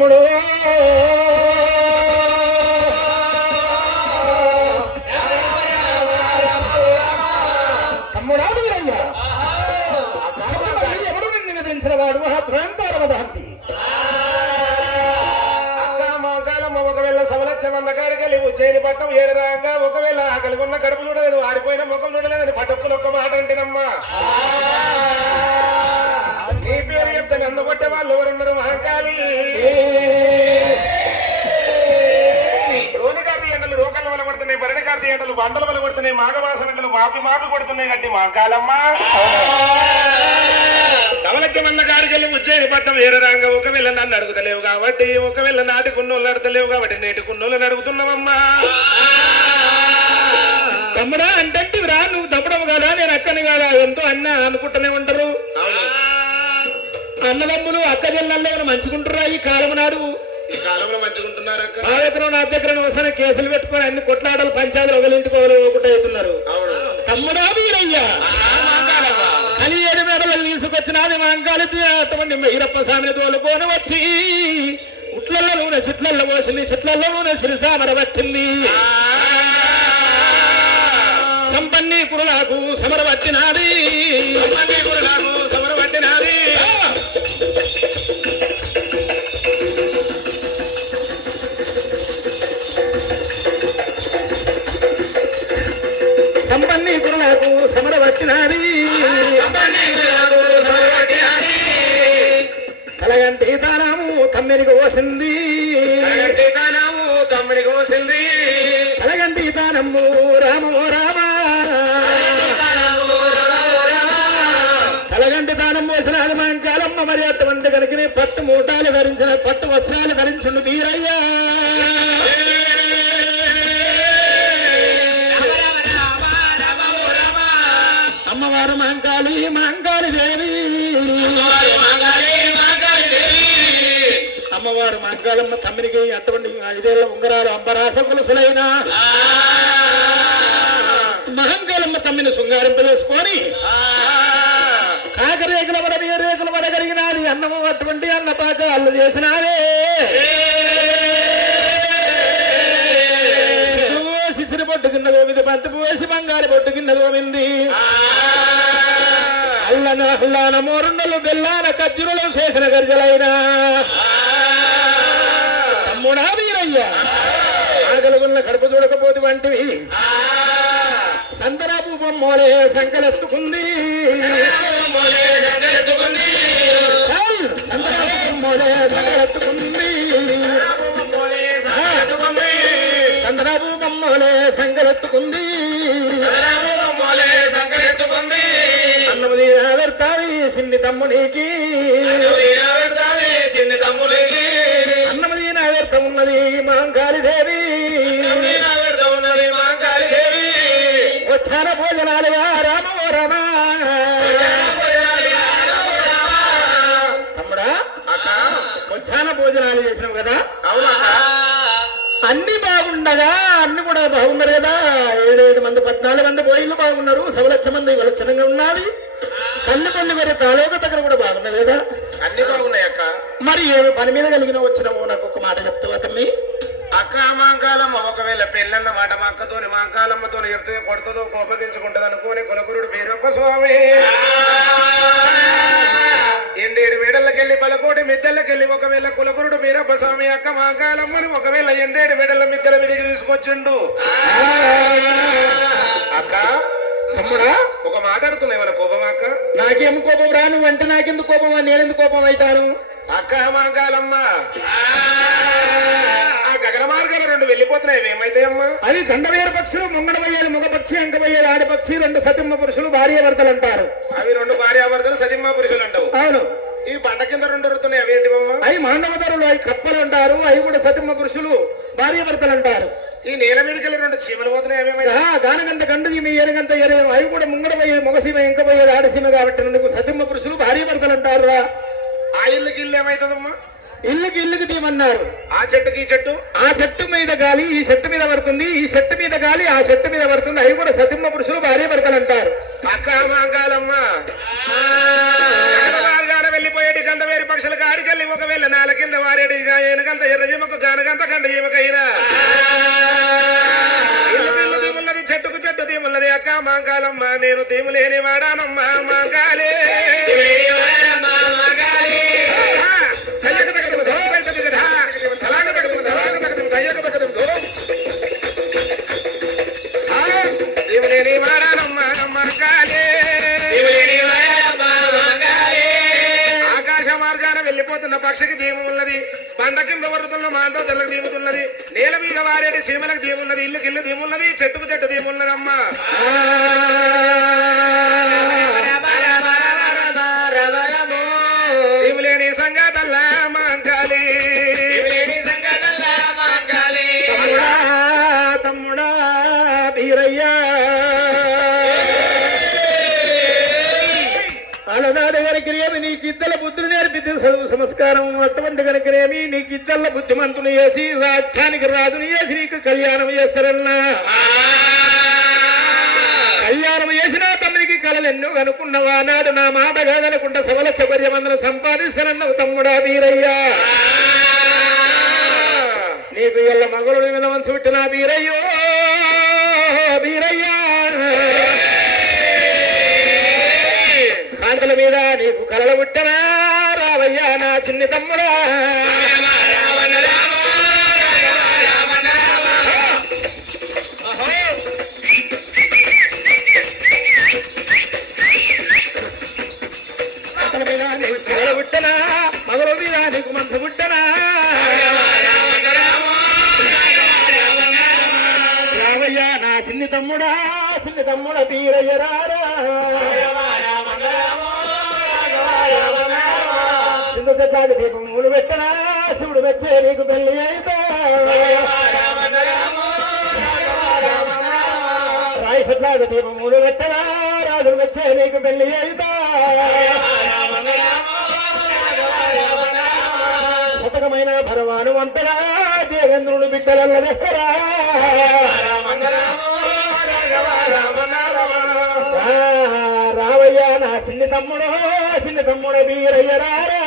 తమ్ముడు తమ్ముడా ఎవడు నిద్రించిన వాడు ఆ ప్రాంతారవదాంతి ఒకవేళ సవలచ్చ మంద కాడికెళ్ళి ఉజ్జయిని పట్టం ఏడు రాగా ఒకవేళ ఆకలి ఉన్న కడుపు చూడలేదు ఆడిపోయిన ముఖం చూడలేదని పటక్కులు ఒక్క మాట అంటేనమ్మా నీ పేరు చెప్తే నన్ను కొట్టే వాళ్ళు ఎవరున్నారు మహంకాళి రోని కార్తీ ఎండలు రోకళ్ళ వల్ల కొడుతున్నాయి బరడి కార్తీ ఎండలు వందల వల్ల కొడుతున్నాయి మాఘమాసం ఎండలు మాపి కొడుతున్నాయి గట్టి మహంకాలమ్మ సవలచ్చ మంద కాడికెళ్ళి ఉజ్జయిని పట్టం ఏడు రాగా ఒకవేళ నన్ను అడుగుతలేవు కాబట్టి ఒకవేళ నాటి కున్నోళ్ళు అడతలేవు కాబట్టి నేటి కున్నోళ్ళని అడుగుతున్నావమ్మా తమ్ముడా అంటే రా నువ్వు తమ్ముడవు కదా నేను అక్కని కదా ఎంతో అన్న అనుకుంటూనే ఉంటారు అన్నదమ్ములు అక్క చెల్లెళ్ళు మంచుకుంటారా ఈ కాలం నాడు ఈ కాలంలో మంచుకుంటున్నారు అక్క నా దగ్గర నా దగ్గర ఒకసారి కేసులు పెట్టుకొని అన్ని కొట్లాటలు పంచాయతీలు ఒకరింటికి ఒకటి అవుతున్నారు తమ్ముడా వీరయ్యా అని 7 మేడలు తీసుకొచ్చినది మాంకాలి అటువంటి ఈరప్ప స్వామిని తోలుకొని వచ్చి ఉట్లల్లో నూనె చెట్లల్లో పోసింది చెట్లల్లో నూనె సిరిసామర పట్టింది సంపన్ని కురులకు సమర పట్టినది సంపన్ని కురులకు సమర పట్టినది కలగంటి దానము తమ్మిడికి పోసింది కలగంటి దానము రామో రామ కలగంటి దానం పోసినది మాంకాలమ్మ మరి అటువంటి కనుక పట్టు మూటాలు ధరించిన పట్టు వస్త్రాలు ధరించండు వీరయ్యా అమ్మవారు మాంకాళి దేవి అమ్మవారు మాంకాళమ్మ తమ్మిడికి అటువంటి 5 ఏళ్ల ఉంగరాలు అంబరాస గొలుసులైన మహంకాళమ్మ తమ్మిని శృంగారింపజేసుకొని కాకరేకుల వడ రేకుల వడగలిగినది అన్నము అటువంటి అన్న పాకాలు చేసినారే శిశిరి పొట్టు కింద గోమింది బంతి పోసి బంగారు పొట్టు కింద గోమింది అల్లన మోరుండలు బెల్లాన ఖర్జురలు చేసిన గర్జలైన తమ్ముడా వీరయ్యా ఆగలుగున్న కడుపు చూడకపోతే వంటివి సంతరాపు బొమ్మోలే సంకలెత్తుకుంది సంతరాపు బొమ్మోలే సంకలెత్తుకుంది సంతరాపు బొమ్మోలే సంకలెత్తుకుంది అన్నము దీనావర్తావి చిన్ని తమ్మునికి అన్నము దీనావర్తం ఉన్నది మాంకాళి దేవి వచ్చాన భోజనాలుగా రామో రామ తమ్ముడా వచ్చాన భోజనాలు చేసినాం కదా అవునా అన్ని బాగుండగా అన్ని కూడా బాగున్నారు కదా 7 మంది 14 మంది పోయిళ్ళు బాగున్నారు 1 లక్ష మంది విలక్షణంగా ఉన్నది కళ్ళపల్లి వేరే తాలూక దగ్గర కూడా బాగున్నది కదా అన్ని బాగున్నాయి అక్క మరి ఏమి పని మీద కలిగిన వచ్చినావు నాకు ఒక మాట చెప్తావా తల్లి అక్క మాంకాలమ్మ ఒకవేళ పెళ్ళన్న మాట మా అక్కతోని మాంకాలమ్మతో ఎత్తు కొడుతుందో కోపగించుకుంటది అనుకోని కులకురుడు వీరప్ప స్వామి 7 మేడలకెళ్ళి పలకోటి మిద్దెలకెళ్ళి ఒకవేళ కులకురుడు వీరప్ప స్వామి అక్క మాంకాలమ్మని ఒకవేళ 7 మేడల మిద్దెల మీదకి తీసుకొచ్చిండు అక్క తమ్ముడా ఒక మాట అడుగుతున్నా ఏమైనా కోపం అక్క నాకేం కోపం రా నువ్వు అంటే నాకెందుకు కోపం నేనెందుకు కోపం అవుతాను అక్క మాంకాలమ్మ ఆ గగన మార్గాలు 2 వెళ్ళిపోతున్నాయి ఏమైతాయమ్మా అది దండవేర పక్షులు ముంగడమయ్యాలి మగ పక్షి అంకమయ్యాలి ఆడపక్షి 2 సతిమ్మ పురుషులు భార్యాభర్తలు అంటారు అవి 2 భార్యాభర్తలు సతిమ్మ పురుషులు అంటావు అవును ఈ బండ కింద 2 దొరుకుతున్నాయి అవి ఏంటివమ్మా అవి మాండవతరులు అవి కప్పలు అంటారు అవి కూడా సతిమ్మ పురుషులు భార్యాభర్తలు అంటారు ఈ నేల మీదకి వెళ్ళి 2 చీమలు పోతున్నాయి గానగంత గండు ఈమె ఏనుగంత ఏనుగు అవి కూడా ముంగడమయ్యేది మగసీమ ఇంకపోయేది ఆడసీమ కాబట్టి అందుకు సతిమ్మ పురుషులు భార్యాభర్తలు అంటారు రా ఆ ఇల్లుకి ఇల్లు ఏమైతుందమ్మా ఇల్లుకి టీమన్నారు ఆ చెట్టుకి ఈ చెట్టు ఆ చెట్టు మీద గాలి ఈ చెట్టు మీద పడుతుంది ఈ చెట్టు మీద గాలి ఆ చెట్టు మీద పడుతుంది అవి కూడా సతిమ్మ పురుషులు భార్యాభర్తలు అంటారు అక్క మాంకాలమ్మ వెళ్ళిపోయేటి గంట వేరి పక్షుల కాడికెళ్ళి ఒకవేళ నాల కింద వారేడిగా ఏనుగంత ఎర్రజీమకు గానగంత కంట ఈమకైనా ఇల్లు పిల్లు దీమున్నది చెట్టుకు చెట్టు దీమున్నది అక్క మాంకాలమ్మ నేను దీములేని వాడానమ్మా మాంకాలే దీములేని వాడానమ్మా మాంకాలే ఆకాశ మార్గాన వెళ్ళిపోతున్న పక్షికి దీపం ఉన్నది బండ కింద వరుతున్న మాంటో తెల్లకు దీముతున్నది నేల మీద వారేటి సీమలకు దీమున్నది ఇల్లుకి ఇల్లు దీమున్నది చెట్టుకు చెట్టు దీమున్నది అమ్మా దీములేని సంగతల్లా మాంకాలి తమ్ముడా బీరయ్యా అలనాడు కనుకనేమి నీకు ఇద్దల బుద్ధులు నేర్పితే చదువు సంస్కారం అటువంటి కనుకనేమి నీకు ఇద్దల బుద్ధిమంతుని చేసి రాజ్యానికి రాజుని చేసి నీకు కళ్యాణం చేస్తారన్నా కళ్యాణం చేసినా తమ్ముడికి కళలు ఎన్నో కనుక్కున్నవా నాడు నా మాట కాదనుకుంటా సవల చౌర్యమందరం సంపాదిస్తానన్నావు తమ్ముడా వీరయ్యా నీకు ఇళ్ళ మగలు మీద మనసు పెట్టిన వీరయ్యో వీరయ్యా కాంతల మీద నీకు కలలు పుట్టనా రావయ్యా నా చిన్ని తమ్ముడా కాంతల మీద నీకు కలలు పుట్టనా మగల మీద నీకు మనసు పుట్టనా రావయ్యా నా చిన్ని తమ్ముడా వీరయ్య రారా సింధు చెట్టాకి దీపం మూడు పెట్టనా శివుడు వచ్చే నీకు పెళ్లి అయితే రాయి చెట్లాకి దీపం మూడు పెట్టనా రాజు వచ్చే నీకు పెళ్లి అయితే శతకమైన భరవాను వంపరా దేవేంద్రుడు బిడ్డలల్ల తెస్తరా రావయ్యా నా చిన్ని తమ్ముడు వీరయ్య రారా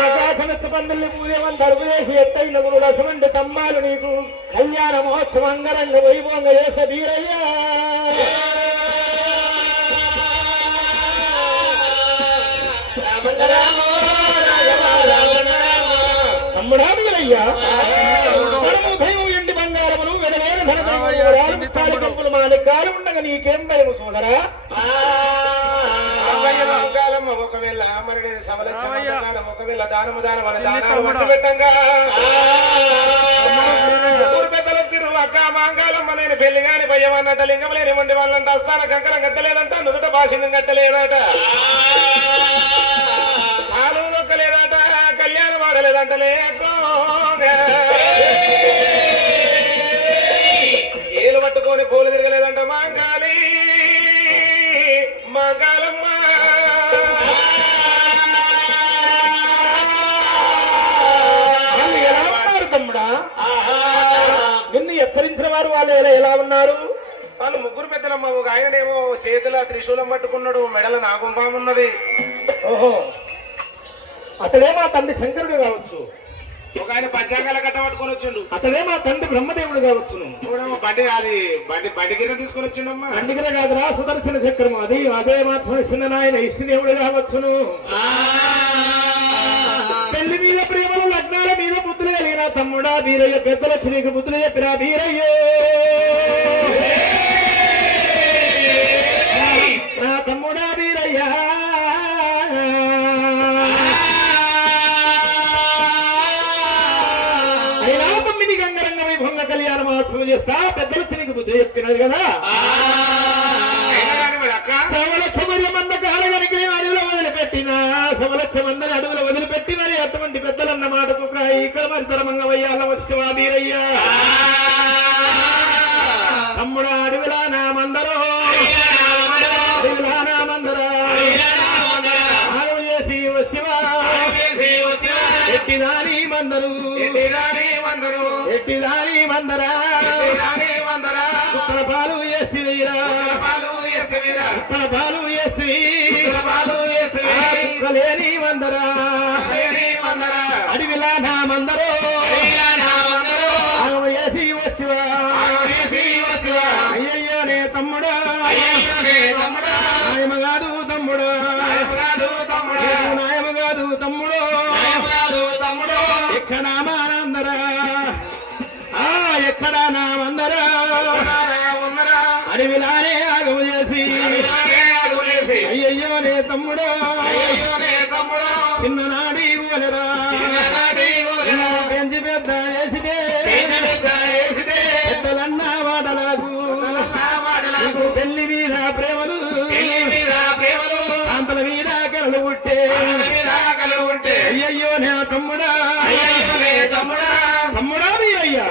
ఆకాశమెత్తు పందుల్ని పూజేమంత అడుగు చేసి ఎత్తైన గురుడు అటువంటి తమ్మాలు నీకు కళ్యాణ మహోత్సవంగరంగ వైభవంగా చేసే వీరయ్యా తమ్ముడా వీరయ్యా దైవం ఎండి బంగారమును వెడలేని ధనపులు మాలికాలు ఉండగా నీకేం భయము సోదరా ఒకవేళ మరి ఒకవేళ దానము దానాలు పెట్టంగా ఊరు పెద్దలు వచ్చిర్రు అక్క మాంగాలమ్మ నేను పెళ్లి కాని భయమన్నట లింగం లేని మంది వాళ్ళంతా స్థాన కంకరం కట్టలేదంట నుదుట భాషింగం కట్టలేదట పాలు నొక్కలేదట కళ్యాణం ఆడలేదంట ఏలు పట్టుకొని పూలు తిరగలేదంట మాంగాలి మాంగాలమ్మ ఎలా ఉన్నారు తమ్ముడా నిన్ను హెచ్చరించిన వారు వాళ్ళు ఎలా ఉన్నారు వాళ్ళు ముగ్గురు పెద్దలమ్మ ఒక ఆయననేమో చేతుల త్రిశూలం పట్టుకున్నాడు మెడల నాగుంపామున్నది ఓహో అతడే మా తండ్రి శంకరుడు కావచ్చు ఒక ఆయన పంచాంగాల కట్ట పట్టుకొని వచ్చిండు అతడే మా తండ్రి బ్రహ్మదేవుడు కావచ్చును బండి అది బండి కింద తీసుకొని వచ్చిండమ్మా అందుకనే కాదురా సుదర్శన చక్రం అదే మాత్రం చిన్న నాయన ఇష్టదేవుడు కావచ్చును పెళ్లి మీద ప్రేమలు లగ్నాల మీద బుద్ధులు కలిగిన తమ్ముడా వీరయ్య పెద్దలు వచ్చి నీకు బుద్ధులు చెప్పిరా వీరయ్యో నా తమ్ముడా వీరయ్యా అయినా 9 గంగరంగ వైభవంగా కళ్యాణ మహోత్సవం చేస్తా పెద్దలు వచ్చి నీకు బుద్ధి చెప్తున్నారు కదా సవలక్షమంద కాలగనికి అడవులు వదిలిపెట్టిన సవలక్షమందని అడవులు వదిలిపెట్టిన అటువంటి పెద్దలన్న మాటకు ఇక్కడ మరి తరమంగా వయ్యాల వస్తువా వీరయ్యా తమ్ముడు అడవులా నా మందరో అడవులా నా మందరా చేసి వస్తువా ఎట్టిదాని మందరు ఎట్టిదాని మందరా పాలు చేసి ఉప్పల పాలు వేసి లేని వందరా అడవిలా నా మందరో వేసి వస్తువా అయ్యయ్యో నే తమ్ముడా నాయమ కాదు తమ్ముడా నాయమ కాదు తమ్ముడు ఎక్కడ మానందరా ఎక్కడ నా మందరా అడవిలానే ఆగము చేసి అయ్యయ్యో నే తమ్ముడు చిన్ననాడి ఊలరా పెంచి పెద్ద వేసితే పెద్దలన్న వాడలాగు పెళ్లి మీద ప్రేమలు కాంతల మీద కలలు పుట్టే అయ్యయ్యో నే తమ్ముడా తమ్ముడా వీరయ్యా